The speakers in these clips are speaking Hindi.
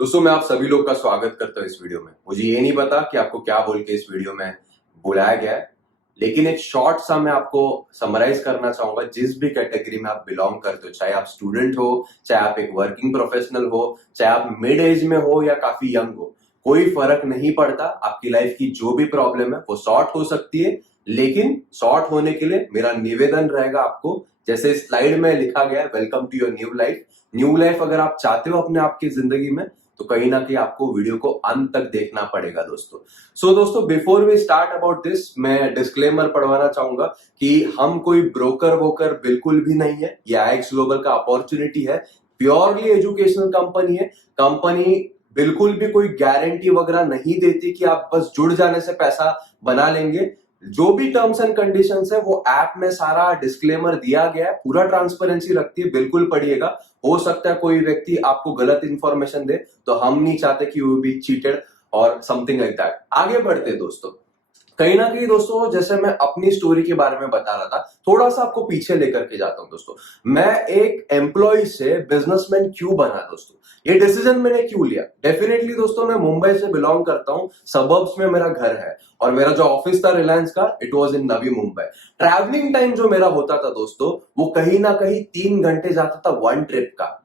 दोस्तों मैं आप सभी लोग का स्वागत करता हूँ इस वीडियो में। मुझे ये नहीं पता कि आपको क्या बोल के इस वीडियो में बुलाया गया है, लेकिन एक शॉर्ट सा मैं आपको समराइज करना चाहूंगा। जिस भी कैटेगरी में आप बिलोंग करते हो, चाहे आप स्टूडेंट हो, चाहे आप एक वर्किंग प्रोफेशनल हो, चाहे आप मिड एज में हो या काफी यंग हो, कोई फर्क नहीं पड़ता। आपकी लाइफ की जो भी प्रॉब्लम है वो सॉर्ट हो सकती है, लेकिन सॉर्ट होने के लिए मेरा निवेदन रहेगा आपको, जैसे स्लाइड में लिखा गया है, welcome to your new life. New life अगर आप चाहते हो अपने आपकी जिंदगी में, तो कहीं ना कहीं आपको वीडियो को अंत तक देखना पड़ेगा दोस्तों। दोस्तों before we start about this, मैं डिस्क्लेमर पढ़वाना चाहूंगा कि हम कोई ब्रोकर वोकर बिल्कुल भी नहीं है। ये आईएक्स ग्लोबल का अपॉर्चुनिटी है, प्योरली एजुकेशनल कंपनी है। कंपनी बिल्कुल भी कोई गारंटी वगैरह नहीं देती कि आप बस जुड़ जाने से पैसा बना लेंगे। जो भी टर्म्स एंड कंडीशंस है वो ऐप में सारा डिस्क्लेमर दिया गया है, पूरा ट्रांसपेरेंसी रखती है, बिल्कुल पढ़िएगा। हो सकता है कोई व्यक्ति आपको गलत इंफॉर्मेशन दे, तो हम नहीं चाहते कि वो भी चीटेड और समथिंग लाइक दैट। आगे बढ़ते दोस्तों, कहीं ना कहीं दोस्तों, जैसे मैं अपनी स्टोरी के बारे में बता रहा था, थोड़ा सा आपको पीछे लेकर के जाता हूं दोस्तों। मैं एक एम्प्लॉय से बिजनेसमैन क्यों बना दोस्तों, ये डिसीजन मैंने क्यों लिया। डेफिनेटली दोस्तों, मैं मुंबई से बिलोंग करता हूं, सबर्ब्स में मेरा घर है, और मेरा जो ऑफिस था रिलायंस का, it was in Navi Mumbai. Travelling time जो मेरा होता था दोस्तों, वो कहीं ना कहीं 3 घंटे जाता था वन ट्रिप का।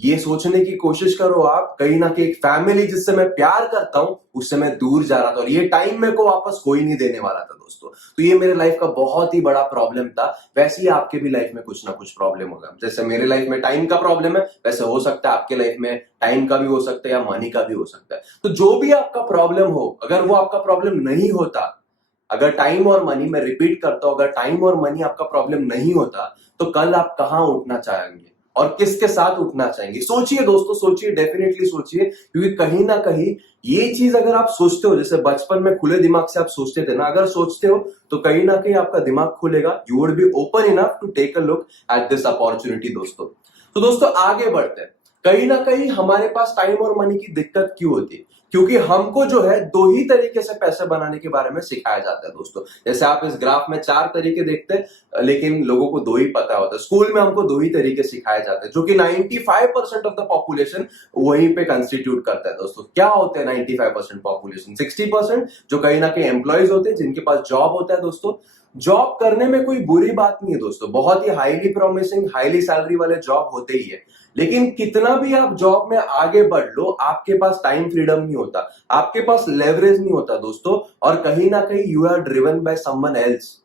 ये सोचने की कोशिश करो आप, कहीं ना कहीं एक फैमिली जिससे मैं प्यार करता हूं उससे मैं दूर जा रहा था, और ये टाइम मेरे को वापस कोई नहीं देने वाला था दोस्तों। तो ये मेरे लाइफ का बहुत ही बड़ा प्रॉब्लम था। वैसे ही आपके भी लाइफ में कुछ ना कुछ प्रॉब्लम होगा। जैसे मेरे लाइफ में टाइम का प्रॉब्लम है, वैसे हो सकता है आपके लाइफ में टाइम का भी हो सकता है या मनी का भी हो सकता है। तो जो भी आपका प्रॉब्लम हो, अगर वो आपका प्रॉब्लम नहीं होता, अगर टाइम और मनी, मैं रिपीट करता हूं, अगर टाइम और मनी आपका प्रॉब्लम नहीं होता, तो कल आप कहां उठना चाहेंगे और किसके साथ उठना चाहेंगे। सोचिए दोस्तों, सोचिए, डेफिनेटली सोचिए, क्योंकि कहीं ना कहीं ये चीज अगर आप सोचते हो, जैसे बचपन में खुले दिमाग से आप सोचते थे ना, अगर सोचते हो तो कहीं ना कहीं आपका दिमाग खुलेगा। You would be open enough to take a look at this opportunity दोस्तों। तो दोस्तों आगे बढ़ते हैं। कहीं ना कहीं हमारे पास टाइम और मनी की दिक्कत क्यों होती है, क्योंकि हमको जो है दो ही तरीके से पैसे बनाने के बारे में सिखाया जाता है दोस्तों। जैसे आप इस ग्राफ में 4 तरीके देखते हैं, लेकिन लोगों को 2 ही पता होता है। स्कूल में हमको 2 ही तरीके सिखाए जाते हैं, जो कि 95% ऑफ द पॉपुलेशन वहीं पे कंस्टिट्यूट करता है दोस्तों। क्या होते हैं 95% पॉपुलेशन? 60% जो कहीं ना कहीं एम्प्लॉयज होते हैं, जिनके पास जॉब होता है दोस्तों। जॉब करने में कोई बुरी बात नहीं है दोस्तों, बहुत ही हाईली प्रोमिसिंग, हाईली सैलरी वाले जॉब होते ही है। लेकिन कितना भी आप जॉब में आगे बढ़ लो, आपके पास टाइम फ्रीडम नहीं होता, आपके पास लेवरेज नहीं होता दोस्तों, और कहीं ना कहीं you are driven by someone else.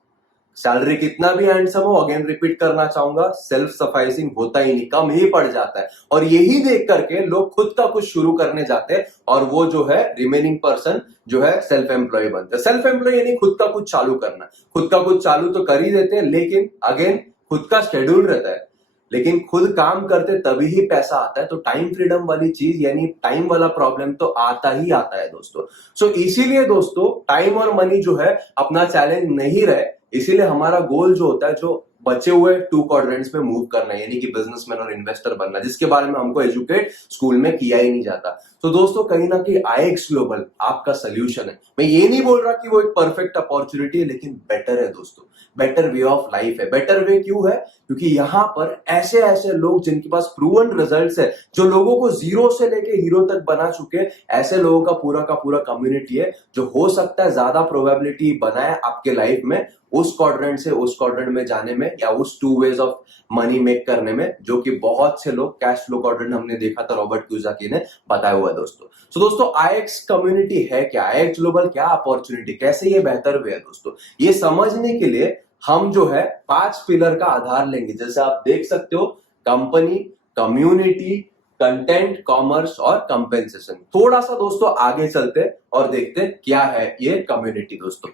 Salary कितना भी हैंडसम हो, अगेन रिपीट करना चाहूंगा, सेल्फ सफाइसिंग होता ही नहीं, कम ही पड़ जाता है। और यही देख करके लोग खुद का कुछ शुरू करने जाते हैं, और वो जो है रिमेनिंग पर्सन जो है सेल्फ एम्प्लॉय बनते हैं। सेल्फ एम्प्लॉय यानी खुद का कुछ चालू करना। खुद का कुछ चालू तो कर ही देते हैं, लेकिन अगेन खुद का शेड्यूल रहता है, लेकिन खुद काम करते तभी ही पैसा आता है। तो टाइम फ्रीडम वाली चीज यानी टाइम वाला प्रॉब्लम तो आता ही आता है दोस्तों। इसीलिए दोस्तों टाइम और मनी जो है अपना चैलेंज नहीं रहे, इसीलिए हमारा गोल जो होता है, जो बचे हुए 2 क्वाड्रेंट्स में मूव करना है, यानी कि बिजनेसमैन और इन्वेस्टर बनना, जिसके बारे में हमको एजुकेट स्कूल में किया ही नहीं जाता। तो दोस्तों कहीं ना कहीं आईएक्स ग्लोबल आपका सोल्यूशन है। मैं ये नहीं बोल रहा कि वो एक परफेक्ट अपॉर्चुनिटी है, लेकिन बेटर है दोस्तों, बेटर वे ऑफ लाइफ है। बेटर वे क्यों है? क्योंकि यहां पर ऐसे ऐसे लोग जिनके पास प्रूवन रिजल्ट्स है, जो लोगों को जीरो से लेके हीरो तक बना चुके, ऐसे लोगों का पूरा कम्युनिटी है, जो हो सकता है ज्यादा प्रोबेबिलिटी बनाए आपके लाइफ में उस क्वाड्रेंट से उस क्वाड्रेंट में जाने में, या उस 2 वेज ऑफ मनी मेक करने में, जो कि बहुत से लोग कैश फ्लो क्वाड्रेंट हमने देखा था, रॉबर्ट कियोसाकी ने बताया हुआ है दोस्तों। दोस्तों आईएक्स कम्युनिटी है क्या, आईएक्स ग्लोबल क्या अपॉर्चुनिटी, कैसे ये बेहतर वे है दोस्तों, ये समझने के लिए हम जो है 5 पिलर का आधार लेंगे। जैसे आप देख सकते हो, कंपनी, कम्युनिटी, कंटेंट, कॉमर्स और कंपेंसेशन। थोड़ा सा दोस्तों आगे चलते और देखते क्या है ये कम्युनिटी दोस्तों।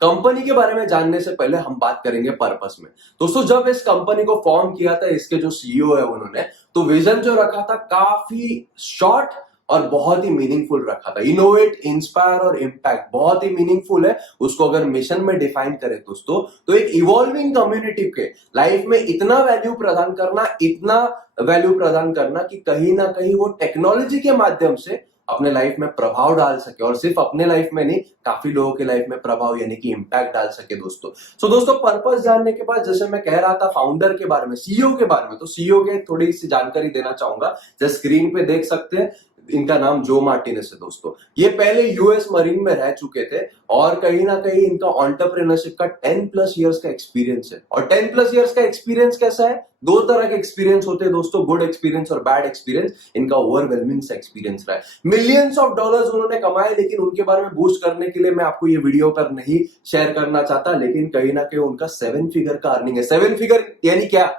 कंपनी के बारे में जानने से पहले हम बात करेंगे पर्पस में। दोस्तों जब इस कंपनी को फॉर्म किया था, इसके जो सीईओ है उन्होंने, तो विजन जो रखा था काफी शॉर्ट और बहुत ही मीनिंगफुल रखा था। इनोवेट, इंस्पायर और इम्पैक्ट बहुत ही मीनिंगफुल है। उसको अगर मिशन में डिफाइन करें दोस्तों, तो एक इवॉल्विंग कम्युनिटी के लाइफ में इतना वैल्यू प्रदान करना, इतना वैल्यू प्रदान करना कि कहीं ना कहीं वो टेक्नोलॉजी के माध्यम से अपने लाइफ में प्रभाव डाल सके, और सिर्फ अपने लाइफ में नहीं, काफी लोगों के लाइफ में प्रभाव यानी कि इंपैक्ट डाल सके दोस्तों। दोस्तों पर्पस जानने के बाद, जैसे मैं कह रहा था फाउंडर के बारे में, सीईओ के बारे में, तो सीईओ के थोड़ी सी जानकारी देना चाहूंगा। जैसे स्क्रीन पे देख सकते हैं, इनका नाम जो मार्टिनेस है दोस्तों। ये पहले यूएस मरीन में रह चुके थे और कहीं ना कहीं इनका एंटरप्रेन्योरशिप का 10+ इयर्स का एक्सपीरियंस है। और 10+ इयर्स का एक्सपीरियंस कैसा है? दो तरह के एक्सपीरियंस होते हैं दोस्तों, गुड एक्सपीरियंस और बैड एक्सपीरियंस। इनका ओवरवेलमिंग सा एक्सपीरियंस रहा है, मिलियंस ऑफ डॉलर्स उन्होंने कमाए, लेकिन उनके बारे में बूस्ट करने के लिए मैं आपको ये वीडियो पर नहीं शेयर करना चाहता। लेकिन कहीं ना कहीं उनका 7 फिगर का अर्निंग है। 7 फिगर यानी क्या?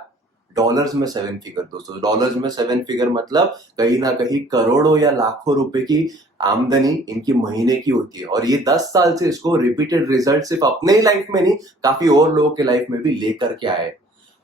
डॉलर्स में 7 फिगर दोस्तों। डॉलर्स में 7 फिगर मतलब कहीं ना कहीं करोड़ों या लाखों रुपए की आमदनी इनकी महीने की होती है। और ये 10 साल से इसको रिपीटेड रिजल्ट सिर्फ अपने ही लाइफ में नहीं, काफी और लोगों के लाइफ में भी लेकर के आए।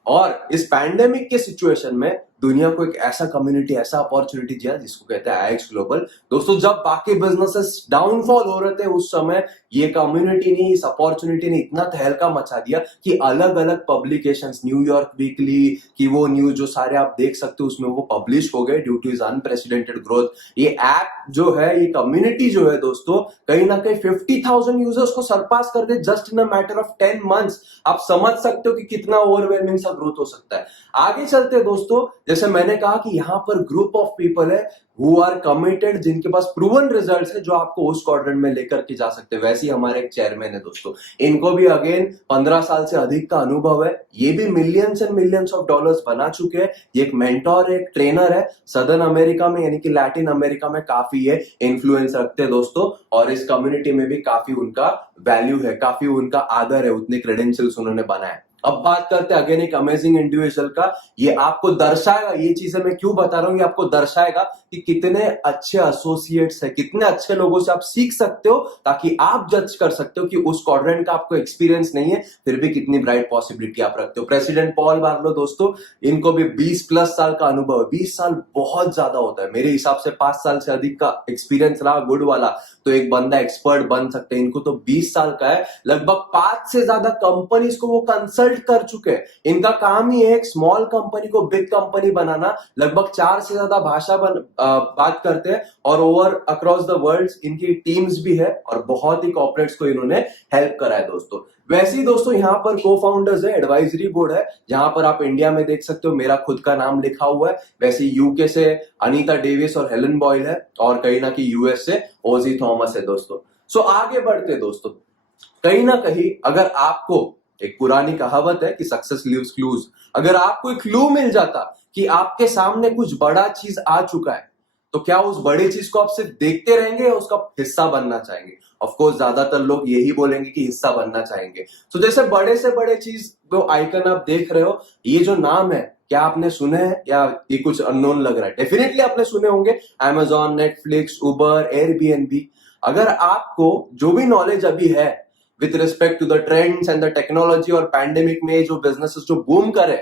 और इस पैंडेमिक के सिचुएशन में दुनिया को एक ऐसा कम्युनिटी, ऐसा अपॉर्चुनिटी दिया जिसको कहते हैं आईएक्स ग्लोबल। दोस्तों जब बाकी बिजनेसेस डाउनफॉल हो रहे थे उस समय ये कम्युनिटी ने, इस अपॉर्चुनिटी ने इतना तहलका मचा दिया कि अलग अलग पब्लिकेशंस, न्यूयॉर्क वीकली की वो न्यूज जो सारे आप देख सकते हो उसमें वो पब्लिश हो गए due two is unprecedented growth. ये ऐप जो है, ये कम्युनिटी जो है दोस्तों, कहीं ना कहीं 50,000 यूजर्स को सरपास कर they just in a matter of 10 months. आप समझ सकते हो कि कितना ओवरवेलमिंग सा ग्रोथ हो सकता है। आगे चलते हैं दोस्तों, जैसे मैंने कहा कि यहां पर ग्रुप ऑफ पीपल है हु आर कमिटेड, जिनके पास प्रूवन रिजल्ट्स है जो आपको उस क्वाड्रेंट में लेकर के जा सकते हैं। वैसे ही हमारे एक चेयरमैन है दोस्तों, इनको भी अगेन 15 साल से अधिक का अनुभव है। ये भी millions and millions of dollars बना चुके हैं। ये एक मेंटोर है, एक ट्रेनर है। सदर्न अमेरिका में यानी कि लैटिन अमेरिका में काफी है इन्फ्लुएंस रखते हैं दोस्तों, और इस कम्युनिटी में भी काफी उनका वैल्यू है, काफी उनका आदर है, उतने क्रेडेंशियल्स उन्होंने बनाए। अब बात करते हैं अगेन एक अमेजिंग इंडिविजुअल का। ये आपको दर्शाएगा, ये चीजें मैं क्यों बता रहा हूं, ये आपको दर्शाएगा कि कितने अच्छे एसोसिएट्स है, कितने अच्छे लोगों से आप सीख सकते हो, ताकि आप जज कर सकते हो कि उस क्वाड्रेंट का आपको एक्सपीरियंस नहीं है फिर भी कितनी ब्राइट पॉसिबिलिटी आप रखते हो। प्रेसिडेंट पॉल बार्लो दोस्तों, इनको भी 20+ साल का अनुभव है। 20 साल बहुत ज्यादा होता है, मेरे हिसाब से 5 साल से अधिक का एक्सपीरियंस रहा गुड वाला तो एक बंदा एक्सपर्ट बन सकते हैं। इनको तो 20 साल का है। लगभग 5 से ज्यादा कंपनीज को वो कंसल्ट कर चुके हैं। इनका काम ही है एक स्मॉल कंपनी को बिग कंपनी बनाना। लगभग 4 से ज्यादा भाषा बात करते हैं और ओवर अक्रॉस द वर्ल्ड इनकी टीम्स भी है और बहुत ही कॉर्पोरेट्स को इन्होंने हेल्प करा है दोस्तों। वैसे ही दोस्तों यहाँ पर को फाउंडर्स है, एडवाइजरी बोर्ड है, जहां पर आप इंडिया में देख सकते हो मेरा खुद का नाम लिखा हुआ है। वैसे यूके से अनीता डेविस और हेलन बॉयल है, और कहीं ना कहीं यूएस से ओजी थॉमस है दोस्तों। सो आगे बढ़ते दोस्तों, कहीं ना कहीं अगर आपको, एक पुरानी कहावत है कि सक्सेस लीव्स क्लूज, अगर आपको एक क्लू मिल जाता कि आपके सामने कुछ बड़ा चीज आ चुका है, तो क्या उस बड़ी चीज को आप सिर्फ देखते रहेंगे या उसका हिस्सा बनना चाहेंगे? ऑफ कोर्स ज्यादातर लोग यही बोलेंगे कि हिस्सा बनना चाहेंगे। तो जैसे बड़े से बड़े चीज जो आइकन आप देख रहे हो, ये जो नाम है, क्या आपने सुने हैं या ये कुछ अननोन लग रहा है? डेफिनेटली आपने सुने होंगे, Amazon, नेटफ्लिक्स, उबर, एयरबीएनबी। अगर आपको जो भी नॉलेज अभी है with respect to the trends and the technology और पैंडेमिक में जो बिजनेसेस जो बूम करे,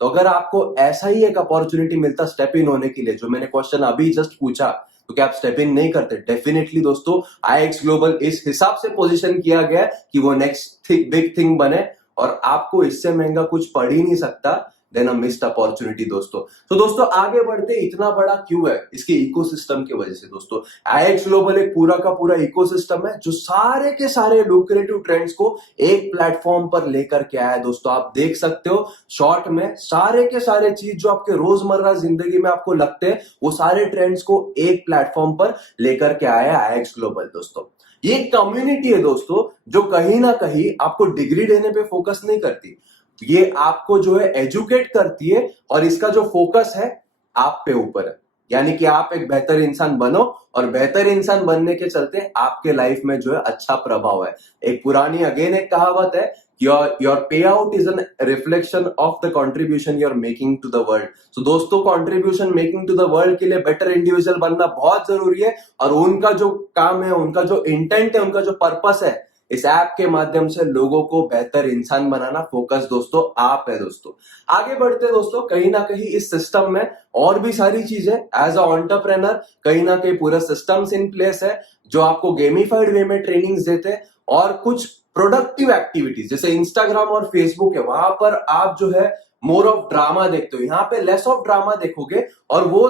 तो अगर आपको ऐसा ही एक अपॉर्चुनिटी मिलता स्टेप इन होने के लिए, जो मैंने क्वेश्चन अभी जस्ट पूछा, तो क्या आप स्टेप इन नहीं करते? डेफिनेटली दोस्तों, आईएक्स ग्लोबल इस हिसाब से पोजीशन किया गया कि वो नेक्स्ट बिग थिंग बने, और आपको इससे महंगा कुछ पड़ ही नहीं सकता देन अ मिस्ड अपॉर्चुनिटी दोस्तों। तो दोस्तों आगे बढ़ते, इतना बड़ा क्यों है? इसके इकोसिस्टम की वजह से दोस्तों। आईएक्स ग्लोबल एक पूरा का पूरा इकोसिस्टम है जो सारे के सारे लुक्रेटिव ट्रेंड्स को एक प्लेटफॉर्म पर लेकर के आया है दोस्तों। आप देख सकते हो शॉर्ट में सारे के सारे चीज जो आपके रोजमर्रा जिंदगी में आपको लगते हैं, वो सारे ट्रेंड्स को एक प्लेटफॉर्म पर लेकर के आया है आईएक्स ग्लोबल दोस्तों। ये कम्युनिटी है दोस्तों जो कहीं ना कहीं आपको डिग्री देने पे फोकस नहीं करती, ये आपको जो है एजुकेट करती है, और इसका जो फोकस है आप पे ऊपर है। यानी कि आप एक बेहतर इंसान बनो, और बेहतर इंसान बनने के चलते आपके लाइफ में जो है अच्छा प्रभाव है। एक पुरानी अगेन एक कहावत है, your pay out is an reflection of the contribution you are making to the world. तो दोस्तों contribution making to the world के लिए बेटर इंडिविजुअल बनना बहुत जरूरी है, और उनका जो काम है, उनका जो इंटेंट है, उनका जो पर्पस है, इस ऐप के माध्यम से लोगों को बेहतर इंसान बनाना, फोकस दोस्तों आप है दोस्तों। आगे बढ़ते दोस्तों, कहीं ना कहीं इस सिस्टम में और भी सारी चीजें एज अ एंटरप्रेन्योर, कहीं ना कहीं पूरा सिस्टम्स इन प्लेस है जो आपको गेमिफाइड वे में ट्रेनिंग्स देते हैं, और कुछ प्रोडक्टिव एक्टिविटीज जैसे इंस्टाग्राम और फेसबुक है, वहां पर आप जो है मोर ऑफ ड्रामा देखते हो, यहाँ पे लेस ऑफ ड्रामा देखोगे, और वो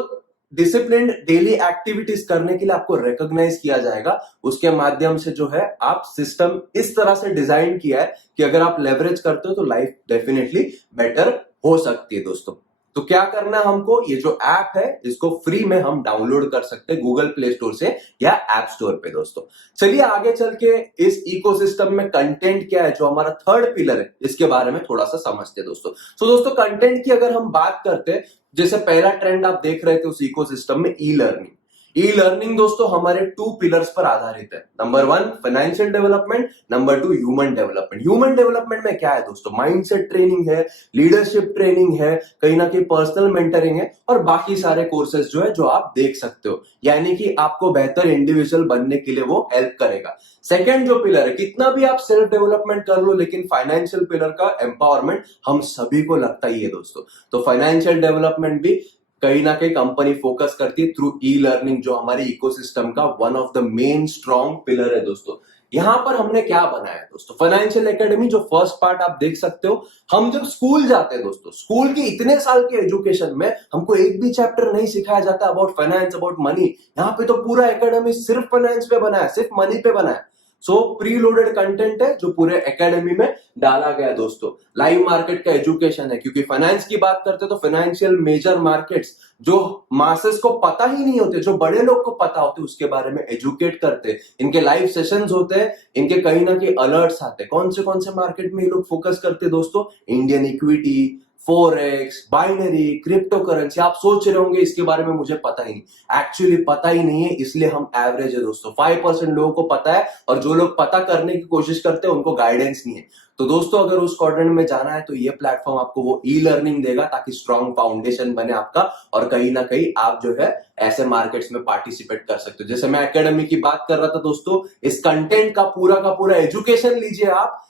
डिसिप्लिन्ड डेली एक्टिविटीज करने के लिए आपको रिकॉग्नाइज किया जाएगा। उसके माध्यम से जो है आप सिस्टम इस तरह से डिजाइन किया है कि अगर आप लेवरेज करते हो तो लाइफ डेफिनेटली बेटर हो सकती है दोस्तों। तो क्या करना है हमको, ये जो ऐप है इसको फ्री में हम डाउनलोड कर सकते हैं गूगल प्ले स्टोर से या ऐप स्टोर पे दोस्तों। चलिए आगे चल के इस इकोसिस्टम में कंटेंट क्या है, जो हमारा थर्ड पिलर है, इसके बारे में थोड़ा सा समझते हैं दोस्तों। तो दोस्तों कंटेंट की अगर हम बात करते हैं, जैसे पहला ट्रेंड आप देख रहे थे उस इकोसिस्टम में, ई लर्निंग। ई लर्निंग दोस्तों हमारे 2 पिलर्स पर आधारित है। Number 1 financial development, number 2 human development. Human development में क्या है दोस्तों, माइंडसेट ट्रेनिंग है, लीडरशिप ट्रेनिंग है, कहीं ना कहीं पर्सनल मेंटरिंग है और बाकी सारे कोर्सेज जो है जो आप देख सकते हो, यानी कि आपको बेहतर इंडिविजुअल बनने के लिए वो हेल्प करेगा। सेकेंड जो पिलर है, कितना भी आप सेल्फ डेवलपमेंट कर लो, लेकिन फाइनेंशियल पिलर का एम्पावरमेंट हम सभी को लगता ही है दोस्तों। तो फाइनेंशियल डेवलपमेंट भी कहीं ना कहीं कंपनी फोकस करती है थ्रू ई लर्निंग, जो हमारे इकोसिस्टम का one of the main strong pillar है दोस्तों। यहां पर हमने क्या बनाया है दोस्तों, फाइनेंशियल एकेडमी, जो फर्स्ट पार्ट आप देख सकते हो। हम जब स्कूल जाते हैं दोस्तों, स्कूल के इतने साल के एजुकेशन में हमको एक भी चैप्टर नहीं सिखाया जाता अबाउट फाइनेंस, अबाउट मनी। यहाँ पे तो पूरा एकेडमी सिर्फ फाइनेंस पे बना है, सिर्फ मनी पे बना है। सो प्री लोडेड कंटेंट है जो पूरे एकेडमी में डाला गया दोस्तों। लाइव मार्केट का एजुकेशन है, क्योंकि फाइनेंस की बात करते तो फाइनेंशियल मेजर मार्केट्स जो मासेस को पता ही नहीं होते, जो बड़े लोग को पता होते, उसके बारे में एजुकेट करते। इनके लाइव सेशंस होते हैं, इनके कहीं ना कहीं अलर्ट्स आते। कौन से मार्केट में ये लोग फोकस करते दोस्तों, Indian equity, forex, binary, crypto currency. आप सोच रहे होंगे इसके बारे में मुझे पता ही नहीं। एक्चुअली पता ही नहीं है, इसलिए हम एवरेज है दोस्तों। 5% लोगों को पता है और जो लोग पता करने की कोशिश करते हैं उनको गाइडेंस नहीं है। तो दोस्तों अगर उस क्वाड्रेंट में जाना है तो ये प्लेटफॉर्म आपको वो ई लर्निंग देगा, ताकि स्ट्रॉन्ग फाउंडेशन बने आपका और कहीं ना कहीं आप जो है ऐसे मार्केट्स में पार्टिसिपेट कर सकते हो। जैसे मैं एकेडमी की बात कर रहा था दोस्तों, इस कंटेंट का पूरा एजुकेशन लीजिए आप।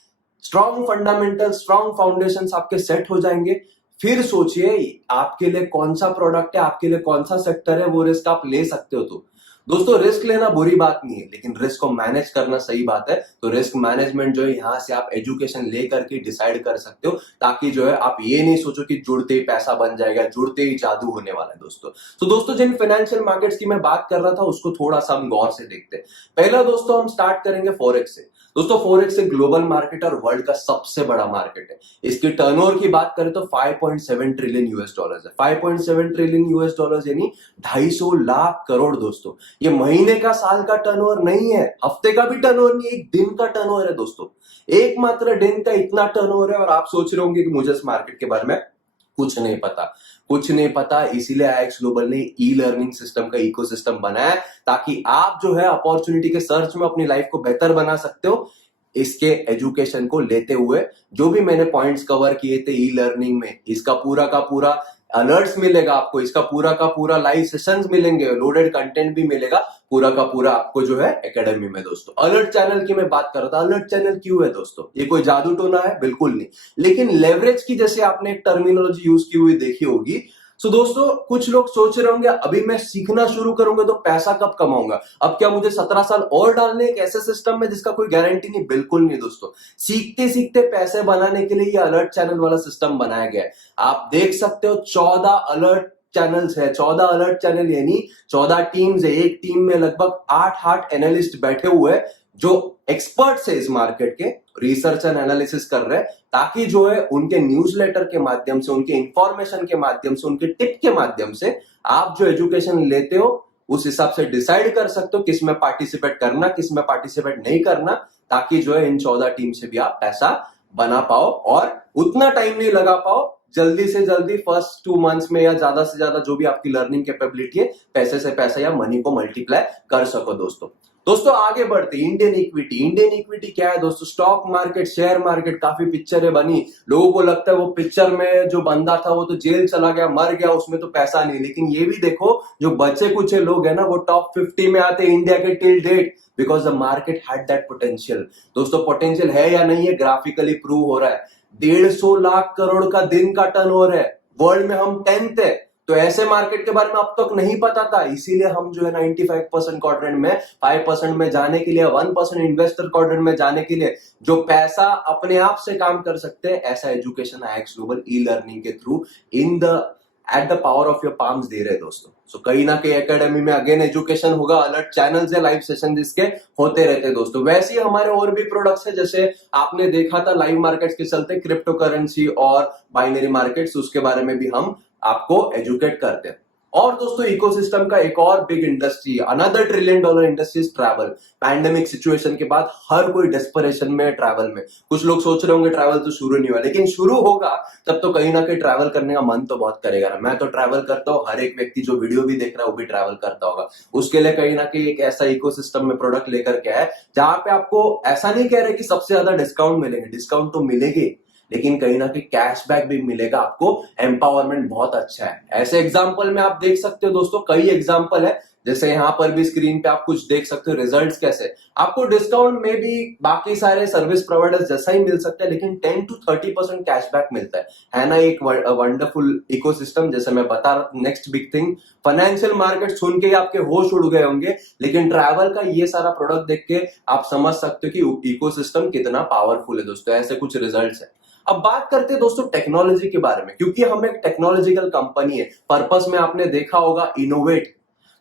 स्ट्रॉन्ग फंडामेंटल, स्ट्रॉन्ग फाउंडेशंस आपके सेट हो जाएंगे। फिर सोचिए आपके लिए कौन सा प्रोडक्ट है, आपके लिए कौन सा सेक्टर है, वो रिस्क आप ले सकते हो। तो दोस्तों रिस्क लेना बुरी बात नहीं है, लेकिन रिस्क को मैनेज करना सही बात है। तो रिस्क मैनेजमेंट जो है यहां से आप एजुकेशन लेकर के डिसाइड कर सकते हो, ताकि जो है आप ये नहीं सोचो कि जुड़ते ही पैसा बन जाएगा, जुड़ते ही जादू होने वाला है दोस्तों। तो दोस्तों जिन फाइनेंशियल मार्केट्स की मैं बात कर रहा था उसको थोड़ा सा हम गौर से देखते हैं। पहला दोस्तों हम स्टार्ट करेंगे फॉरेक्स से। दोस्तों फॉरेक्स एक ग्लोबल मार्केट और वर्ल्ड का सबसे बड़ा मार्केट है। इसकी टर्नओवर की बात करें तो 5.7 ट्रिलियन यूएस डॉलर्स है। 5.7 ट्रिलियन यूएस डॉलर्स यानी 250 लाख करोड़ दोस्तों। ये महीने का, साल का टर्नओवर नहीं है, हफ्ते का भी टर्नओवर नहीं, एक दिन का टर्नओवर है दोस्तों। एक मात्र दिन का इतना टर्नओवर है। और आप सोच रहे होंगे कि मुझे इस मार्केट के बारे में कुछ नहीं पता, इसीलिए आईएक्स ग्लोबल ने ई लर्निंग सिस्टम का इकोसिस्टम बनाया, ताकि आप जो है अपॉर्चुनिटी के सर्च में अपनी लाइफ को बेहतर बना सकते हो। इसके एजुकेशन को लेते हुए जो भी मैंने पॉइंट्स कवर किए थे ई लर्निंग में, इसका पूरा का पूरा अलर्ट्स मिलेगा आपको, इसका पूरा का पूरा लाइव सेशंस मिलेंगे, लोडेड कंटेंट भी मिलेगा पूरा का पूरा आपको जो है एकेडमी में दोस्तों। अलर्ट चैनल की मैं बात कर रहा था। अलर्ट चैनल क्यों है दोस्तों, ये कोई जादू टोना है? बिल्कुल नहीं। लेकिन लेवरेज की जैसे आपने एक टर्मिनोलॉजी यूज की हुई देखी होगी। सो दोस्तों कुछ लोग सोच रहे होंगे अभी मैं सीखना शुरू करूंगा तो पैसा कब कमाऊंगा, अब क्या मुझे 17 साल और डालने एक ऐसे सिस्टम में जिसका कोई गारंटी नहीं? बिल्कुल नहीं दोस्तों। सीखते सीखते पैसे बनाने के लिए ये अलर्ट चैनल वाला सिस्टम बनाया गया है। आप देख सकते हो 14 अलर्ट चैनल्स है। 14 अलर्ट चैनल यानी 14 टीम्स है। एक टीम में लगभग 8 एनालिस्ट बैठे हुए हैं जो एक्सपर्ट्स है इस मार्केट के, रिसर्च एंड एनालिसिस कर रहे हैं, ताकि जो है उनके न्यूज़लेटर के माध्यम से, उनके इंफॉर्मेशन के माध्यम से, उनके टिप के माध्यम से आप जो एजुकेशन लेते हो उस हिसाब से डिसाइड कर सकते हो किस में पार्टिसिपेट करना, किस में पार्टिसिपेट नहीं करना, ताकि जो है इन 14 टीम से भी आप पैसा बना पाओ और उतना टाइम नहीं लगा पाओ। जल्दी से जल्दी फर्स्ट 2 मंथ्स में या ज्यादा से ज्यादा जो भी आपकी लर्निंग कैपेबिलिटी है, पैसे से पैसा या मनी को मल्टीप्लाई कर सको दोस्तों आगे बढ़ते इंडियन इक्विटी क्या है दोस्तों? Stock market, share market. काफी पिक्चरें बनी, लोगों को लगता है वो पिक्चर में जो बंदा था वो तो जेल चला गया, मर गया, उसमें तो पैसा नहीं। लेकिन ये भी देखो जो बचे कुछ लोग है ना वो टॉप 50 में आते इंडिया के till date, because the market had that potential. दोस्तों पोटेंशियल है या नहीं है, ग्राफिकली प्रूव हो रहा है। 150 लाख करोड़ का दिन का टर्नओवर है, वर्ल्ड में हम 10th है। तो ऐसे मार्केट के बारे में अब तक नहीं पता था, इसीलिए हम जो है 95% क्वाड्रेंट में 5% में जाने के लिए, 1% इन्वेस्टर क्वाड्रेंट में जाने के लिए, जो पैसा अपने आप से काम कर सकते हैं, ऐसा education IX global e learning के through in the at the power of your palms दे रहे हैं दोस्तों। सो कहीं ना कहीं एकेडमी में अगेन एजुकेशन होगा, अलर्ट चैनल्स है, लाइव सेशन जिसके होते रहते हैं दोस्तों। वैसे ही हमारे और भी प्रोडक्ट्स है, जैसे आपने देखा था लाइव मार्केट्स के चलते क्रिप्टो करेंसी और बाइनरी मार्केट्स, उसके बारे में भी हम आपको एजुकेट करते हैं। और दोस्तों इकोसिस्टम का एक और big industry, another $1 trillion industry is travel. Pandemic situation के बाद हर कोई डेस्परेशन में ट्रैवल में। कुछ लोग सोच रहे होंगे ट्रैवल तो शुरू नहीं हुआ, लेकिन शुरू होगा तब तो कहीं ना कहीं ट्रैवल करने का मन तो बहुत करेगा ना। मैं तो ट्रैवल करता हूँ, हर एक व्यक्ति जो वीडियो भी देख रहा है वो भी ट्रैवल करता होगा। उसके लिए कहीं ना कहीं एक ऐसा इकोसिस्टम में प्रोडक्ट लेकर के है जहां पे आपको ऐसा नहीं कह रहे कि सबसे ज्यादा डिस्काउंट मिलेंगे, डिस्काउंट तो मिलेगी, लेकिन कहीं ना कहीं कैशबैक भी मिलेगा आपको, एम्पावरमेंट बहुत अच्छा है। ऐसे एग्जांपल में आप देख सकते हो दोस्तों, कई एग्जांपल है, जैसे यहां पर भी स्क्रीन पे आप कुछ देख सकते हो रिजल्ट्स कैसे। आपको डिस्काउंट में भी बाकी सारे सर्विस प्रोवाइडर्स जैसा ही मिल सकता है, लेकिन 10 to 30% कैशबैक मिलता है ना। एक वंडरफुल इकोसिस्टम, जैसे मैं बता रहा। Next big thing, financial market सुन के ही आपके होश उड़ गए होंगे, लेकिन ट्रैवल का ये सारा प्रोडक्ट देख के आप समझ सकते हो कि इकोसिस्टम कितना पावरफुल है दोस्तों। ऐसे कुछ रिजल्ट्स है। अब बात करते हैं दोस्तों टेक्नोलॉजी के बारे में, क्योंकि हम एक टेक्नोलॉजिकल कंपनी है। पर्पस में आपने देखा होगा इनोवेट,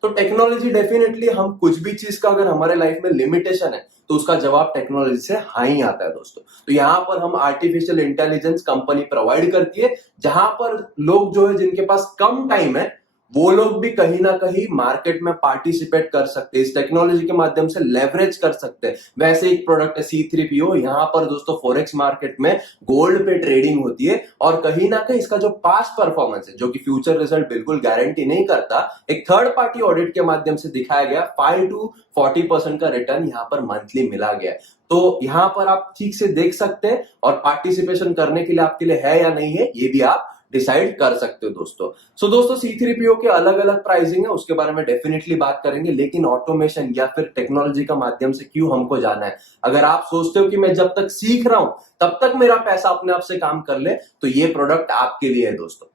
तो टेक्नोलॉजी डेफिनेटली, हम कुछ भी चीज का अगर हमारे लाइफ में लिमिटेशन है तो उसका जवाब टेक्नोलॉजी से हाँ ही आता है दोस्तों। तो यहाँ पर हम आर्टिफिशियल इंटेलिजेंस कंपनी प्रोवाइड करती है, जहां पर लोग जो है जिनके पास कम टाइम है वो लोग भी कहीं ना कहीं मार्केट में पार्टिसिपेट कर सकते हैं, इस टेक्नोलॉजी के माध्यम से लेवरेज कर सकते हैं। वैसे एक प्रोडक्ट है C3PO, यहाँ पर दोस्तों फॉरेक्स मार्केट में गोल्ड पे ट्रेडिंग होती है, और कहीं ना कहीं इसका जो पास्ट परफॉर्मेंस है, जो कि फ्यूचर रिजल्ट बिल्कुल गारंटी नहीं करता, एक थर्ड पार्टी ऑडिट के माध्यम से दिखाया गया 5 to 40% का रिटर्न यहाँ पर मंथली मिला गया है। तो यहाँ पर आप ठीक से देख सकते हैं, और पार्टिसिपेशन करने के लिए आपके लिए है या नहीं है ये भी आप डिसाइड कर सकते हो दोस्तों। सो दोस्तों C3PO के अलग अलग प्राइसिंग है, उसके बारे में डेफिनेटली बात करेंगे, लेकिन ऑटोमेशन या फिर टेक्नोलॉजी का माध्यम से क्यों हमको जाना है। अगर आप सोचते हो कि मैं जब तक सीख रहा हूं तब तक मेरा पैसा अपने आप से काम कर ले, तो ये प्रोडक्ट आपके लिए है दोस्तों।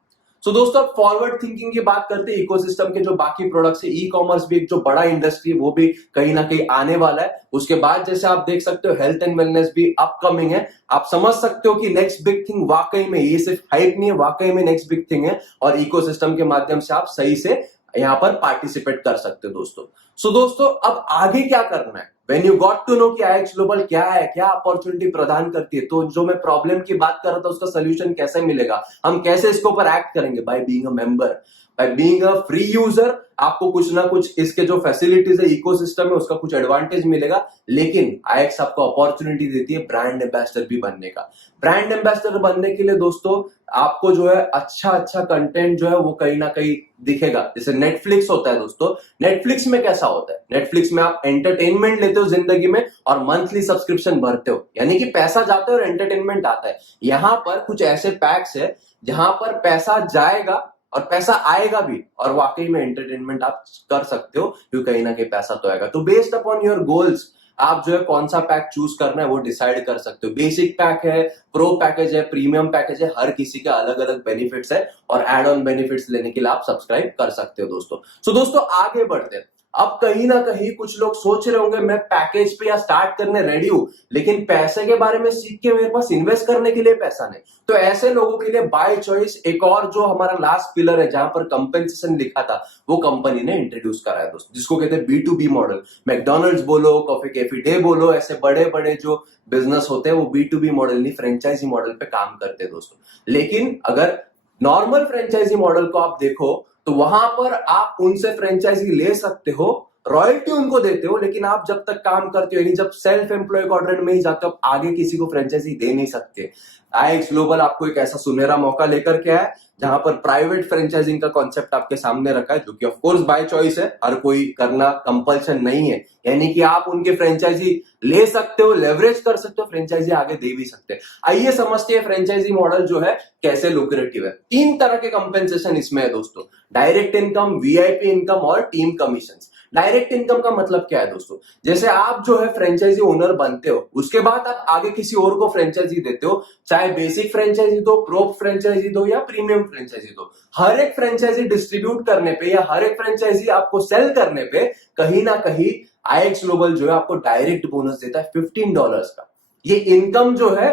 सो दोस्तों फॉरवर्ड थिंकिंग की बात करते हैं, इकोसिस्टम के जो बाकी प्रोडक्ट्स है, ई कॉमर्स भी एक जो बड़ा इंडस्ट्री है वो भी कहीं ना कहीं आने वाला है। उसके बाद जैसे आप देख सकते हो हेल्थ एंड वेलनेस भी अपकमिंग है। आप समझ सकते हो कि नेक्स्ट बिग थिंग वाकई में, ये सिर्फ हाइप नहीं है, वाकई में नेक्स्ट बिग थिंग है, और इकोसिस्टम के माध्यम से आप सही से यहाँ पर पार्टिसिपेट कर सकते हो दोस्तों। सो दोस्तों अब आगे क्या करना है, When you got to know कि IX ग्लोबल क्या है, क्या अपॉर्चुनिटी प्रदान करती है, तो जो मैं प्रॉब्लम की बात कर रहा था उसका सोल्यूशन कैसे मिलेगा, हम कैसे इसके ऊपर एक्ट करेंगे, by being a member, by being a free user. आपको कुछ ना कुछ इसके जो फैसिलिटीज है, इकोसिस्टम है, उसका कुछ एडवांटेज मिलेगा, लेकिन IX आपको अपॉर्चुनिटी देती है ब्रांड एम्बेसडर भी बनने का। ब्रांड एम्बेसडर बनने के लिए दोस्तों आपको जो है अच्छा कंटेंट जो है वो कहीं ना कहीं दिखेगा। जैसे नेटफ्लिक्स होता है दोस्तों, नेटफ्लिक्स में कैसा होता है, नेटफ्लिक्स में आप एंटरटेनमेंट लेते हो जिंदगी में और मंथली सब्सक्रिप्शन भरते हो, यानी कि पैसा जाता है और एंटरटेनमेंट आता है। यहां पर कुछ ऐसे पैक्स है जहां पर पैसा जाएगा और पैसा आएगा भी, और वाकई में एंटरटेनमेंट आप कर सकते हो, क्योंकि कहीं ना कहीं पैसा तो आएगा। तो बेस्ड अपॉन योर गोल्स आप जो है कौन सा पैक चूज करना है वो डिसाइड कर सकते हो। बेसिक पैक है, प्रो पैकेज है, प्रीमियम पैकेज है, हर किसी के अलग अलग बेनिफिट्स है, और एड ऑन बेनिफिट्स लेने के लिए आप सब्सक्राइब कर सकते हो दोस्तों। सो दोस्तों आगे बढ़ते हैं। अब कहीं ना कहीं कुछ लोग सोच रहे होंगे मैं पैकेज पे या स्टार्ट करने रेडी हूं, लेकिन पैसे के बारे में सीख के मेरे पास इन्वेस्ट करने के लिए पैसा नहीं। तो ऐसे लोगों के लिए बाय चॉइस एक और जो हमारा लास्ट पिलर है जहां पर कंपेंसेशन लिखा था, वो कंपनी ने इंट्रोड्यूस करा है दोस्तों, जिसको कहते हैं B2B मॉडल। मैकडॉनल्ड्स बोलो, कॉफी कैफे डे बोलो, ऐसे बड़े बड़े जो बिजनेस होते हैं वो B2B मॉडल नहीं, फ्रेंचाइजी मॉडल पे काम करते हैं दोस्तों। लेकिन अगर नॉर्मल फ्रेंचाइजी मॉडल को आप देखो तो वहां पर आप उनसे फ्रेंचाइजी ले सकते हो, रॉयल्टी उनको देते हो, लेकिन आप जब तक काम करते हो, यानी जब सेल्फ एम्प्लॉय क्वाड्रेंट में ही जाते हो, आप आगे किसी को फ्रेंचाइजी दे नहीं सकते। IX ग्लोबल आपको एक ऐसा सुनहरा मौका लेकर के आया जहां पर प्राइवेट फ्रेंचाइजिंग का कॉन्सेप्ट आपके सामने रखा है, जो कि ऑफ कोर्स बाय चॉइस है, हर कोई करना कंपल्शन नहीं है। यानी कि आप उनके फ्रेंचाइजी ले सकते हो, लेवरेज कर सकते हो, फ्रेंचाइजी आगे दे भी सकते हैं। आइए समझते हैं फ्रेंचाइजी मॉडल जो है कैसे लुक्रेटिव है। 3 तरह के कंपेंसेशन इसमें है दोस्तों, डायरेक्ट इनकम, VIP इनकम और टीम कमीशन। डायरेक्ट इनकम का मतलब क्या है दोस्तों, जैसे आप जो है फ्रेंचाइजी ओनर बनते हो, उसके बाद आप आगे किसी और को फ्रेंचाइजी देते हो, चाहे बेसिक फ्रेंचाइजी दो, प्रो फ्रेंचाइजी दो या प्रीमियम फ्रेंचाइजी दो। हर एक फ्रेंचाइजी डिस्ट्रीब्यूट करने पे या हर एक फ्रेंचाइजी आपको सेल करने पे कहीं ना कहीं IX ग्लोबल जो है आपको डायरेक्ट बोनस देता है $15 का। ये इनकम जो है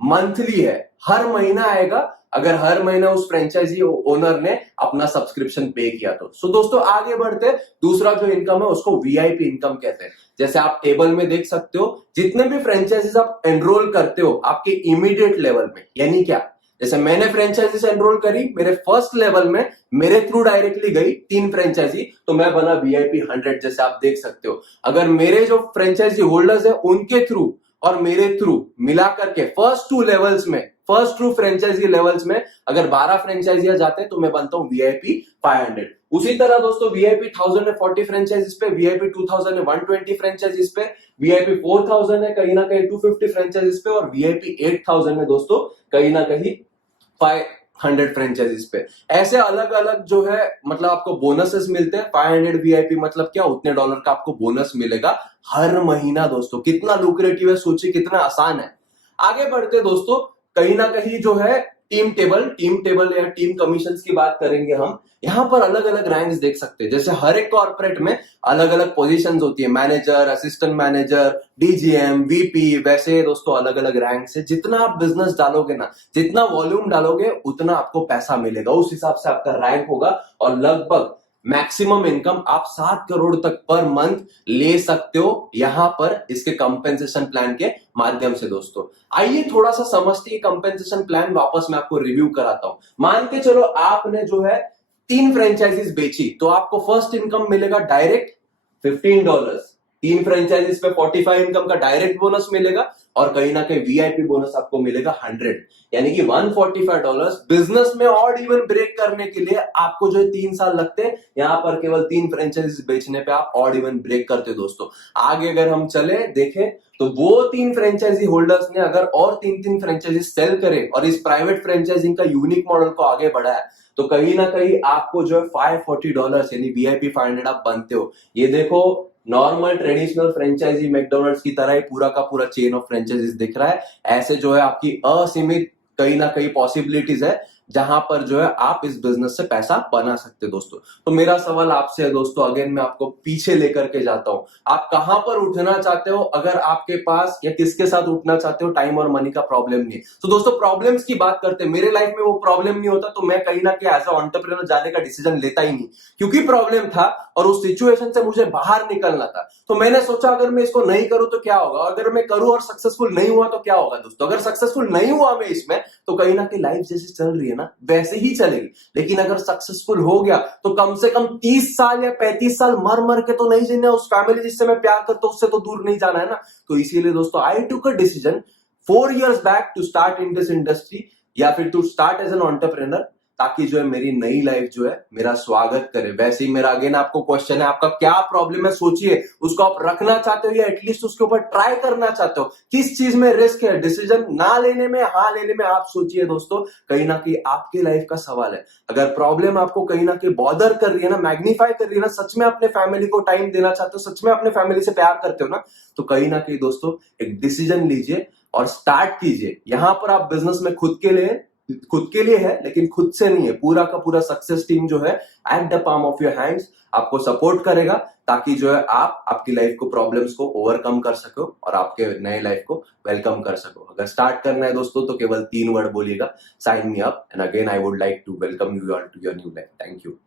मंथली है, हर महीना आएगा, अगर हर महीने उस फ्रेंचाइजी ओनर ने अपना सब्सक्रिप्शन पे किया तो। सो दोस्तों आगे बढ़ते, दूसरा जो इनकम है उसको वीआईपी इनकम कहते हैं। जैसे आप टेबल में देख सकते हो, जितने भी फ्रेंचाइजीज आप एनरोल करते हो आपके इमीडिएट लेवल में, यानी क्या, जैसे मैंने फ्रेंचाइजीज एनरोल करी, मेरे फर्स्ट लेवल में मेरे थ्रू डायरेक्टली गई 3 फ्रेंचाइजी, तो मैं बना वीआईपी 100, जैसे आप देख सकते हो। अगर मेरे जो फ्रेंचाइजी होल्डर्स है उनके थ्रू और मेरे थ्रू मिला करके फर्स्ट 2 लेवल्स में, फर्स्ट 2 फ्रेंचाइजी लेवल्स में अगर 12 फ्रेंचाइजियां जाते हैं तो मैं बनता हूं वीआईपी 500। उसी तरह दोस्तों वीआईपी 1000 है 40 फ्रेंचाइजीज पे, वीआईपी 2000 है 120 फ्रेंचाइजीज पे, वीआईपी 4000 है कहीं ना कहीं 250 फ्रेंचाइजीज पे, और वीआईपी 8000 है दोस्तों कहीं ना कहीं 500 फ्रेंचाइजीज पे। ऐसे अलग अलग जो है मतलब आपको बोनसेस मिलते हैं। 500 वीआईपी मतलब क्या, उतने डॉलर का आपको बोनस मिलेगा हर महीना। दोस्तों कितना लुक्रेटिव है, सोचिए कितना आसान है। आगे बढ़ते दोस्तों, कहीं ना कहीं जो है टीम टेबल या टीम कमीशंस की बात करेंगे हम। यहां पर अलग अलग रैंक्स देख सकते हैं। जैसे हर एक कॉर्पोरेट में अलग अलग पोजीशंस होती है, manager, assistant manager, DGM, VP, वैसे दोस्तों अलग अलग रैंक से जितना आप बिजनेस डालोगे ना, जितना वॉल्यूम डालोगे उतना आपको पैसा मिलेगा, उस हिसाब से आपका रैंक होगा। और लगभग मैक्सिमम इनकम आप 7 करोड़ तक पर मंथ ले सकते हो यहां पर इसके कंपेंसेशन प्लान के माध्यम से। दोस्तों आइए थोड़ा सा समझते हैं कंपेंसेशन प्लान, वापस मैं आपको रिव्यू कराता हूं। मान के चलो आपने जो है 3 फ्रेंचाइजीज बेची, तो आपको फर्स्ट इनकम मिलेगा डायरेक्ट $15, 3 फ्रेंचाइजीज पे 45 इनकम का डायरेक्ट बोनस मिलेगा, और कहीं ना कहीं वीआईपी बोनस आपको मिलेगा 100, यानी कि $145। बिजनेस में ऑड इवन ब्रेक करने के लिए आपको जो 3 साल लगते हैं, यहां पर केवल 3 फ्रेंचाइजीज बेचने पे आप ऑड इवन ब्रेक करते हो। दोस्तों आगे अगर हम चले देखें तो वो 3 फ्रेंचाइजी होल्डर्स ने अगर और 3 फ्रेंचाइजी सेल करे और इस प्राइवेट फ्रेंचाइजिंग का यूनिक मॉडल को आगे बढ़ाया, तो कहीं ना कहीं आपको जो है $540 यानी वीआईपी 500 आप बनते हो। ये देखो नॉर्मल ट्रेडिशनल फ्रेंचाइजी मैकडोनल्ड्स की तरह ही पूरा का पूरा चेन ऑफ फ्रेंचाइजीज दिख रहा है। ऐसे जो है आपकी असीमित कहीं ना कहीं पॉसिबिलिटीज है जहां पर जो है आप इस बिजनेस से पैसा बना सकते हो। दोस्तों तो मेरा सवाल आपसे है दोस्तों, अगेन मैं आपको पीछे लेकर के जाता हूं, आप कहां पर उठना चाहते हो? अगर आपके पास या किसके साथ उठना चाहते हो, टाइम और मनी का प्रॉब्लम नहीं है। तो दोस्तों प्रॉब्लम्स की बात करते हैं, मेरे लाइफ में वो प्रॉब्लम नहीं होता तो मैं कहीं ना कहीं एज अ एंटरप्रेन्योर जाने का डिसीजन लेता ही नहीं, क्योंकि प्रॉब्लम था और उस सिचुएशन से मुझे बाहर निकलना था। तो मैंने सोचा अगर मैं इसको नहीं करूं तो क्या होगा, अगर मैं करूं और सक्सेसफुल नहीं हुआ तो क्या होगा। दोस्तों अगर सक्सेसफुल नहीं हुआ मैं इसमें, तो कहीं ना कहीं लाइफ जैसे चल रही है ना वैसे ही चलेगी। लेकिन अगर सक्सेसफुल हो गया तो कम से कम 30 साल या 35 साल मर मर के तो नहीं जीना, उस फैमिली जिससे मैं प्यार करता हूं उससे तो दूर नहीं जाना है ना। तो इसीलिए दोस्तों I took a decision 4 years back to start in this industry, या फिर to start as an entrepreneur, ताकि जो है मेरी नई लाइफ जो है मेरा स्वागत करे। वैसे ही मेरा अगेन आपको क्वेश्चन है, आपका क्या प्रॉब्लम है सोचिए, उसको आप रखना चाहते हो या एटलीस्ट उसके ऊपर ट्राई करना चाहते हो, किस चीज में रिस्क है, डिसीजन ना लेने में हाँ लेने में, आप सोचिए। दोस्तों कहीं ना कहीं आपकी लाइफ का सवाल है। अगर प्रॉब्लम आपको कहीं ना कहीं बॉदर कर रही है ना, मैग्नीफाई कर रही है ना, सच में अपने फैमिली को टाइम देना चाहते हो, सच में अपने फैमिली से प्यार करते हो ना, तो कहीं ना कहीं दोस्तों एक डिसीजन लीजिए और स्टार्ट कीजिए। यहां पर आप बिजनेस में खुद के लिए है, लेकिन खुद से नहीं है। पूरा का पूरा सक्सेस टीम जो है at the palm of your hands आपको सपोर्ट करेगा, ताकि जो है आप आपकी लाइफ को, प्रॉब्लम्स को ओवरकम कर सको और आपके नए लाइफ को वेलकम कर सको। अगर स्टार्ट करना है दोस्तों तो केवल 3 वर्ड बोलिएगा, sign me up, and again I would like to welcome you all to your new life. Thank you.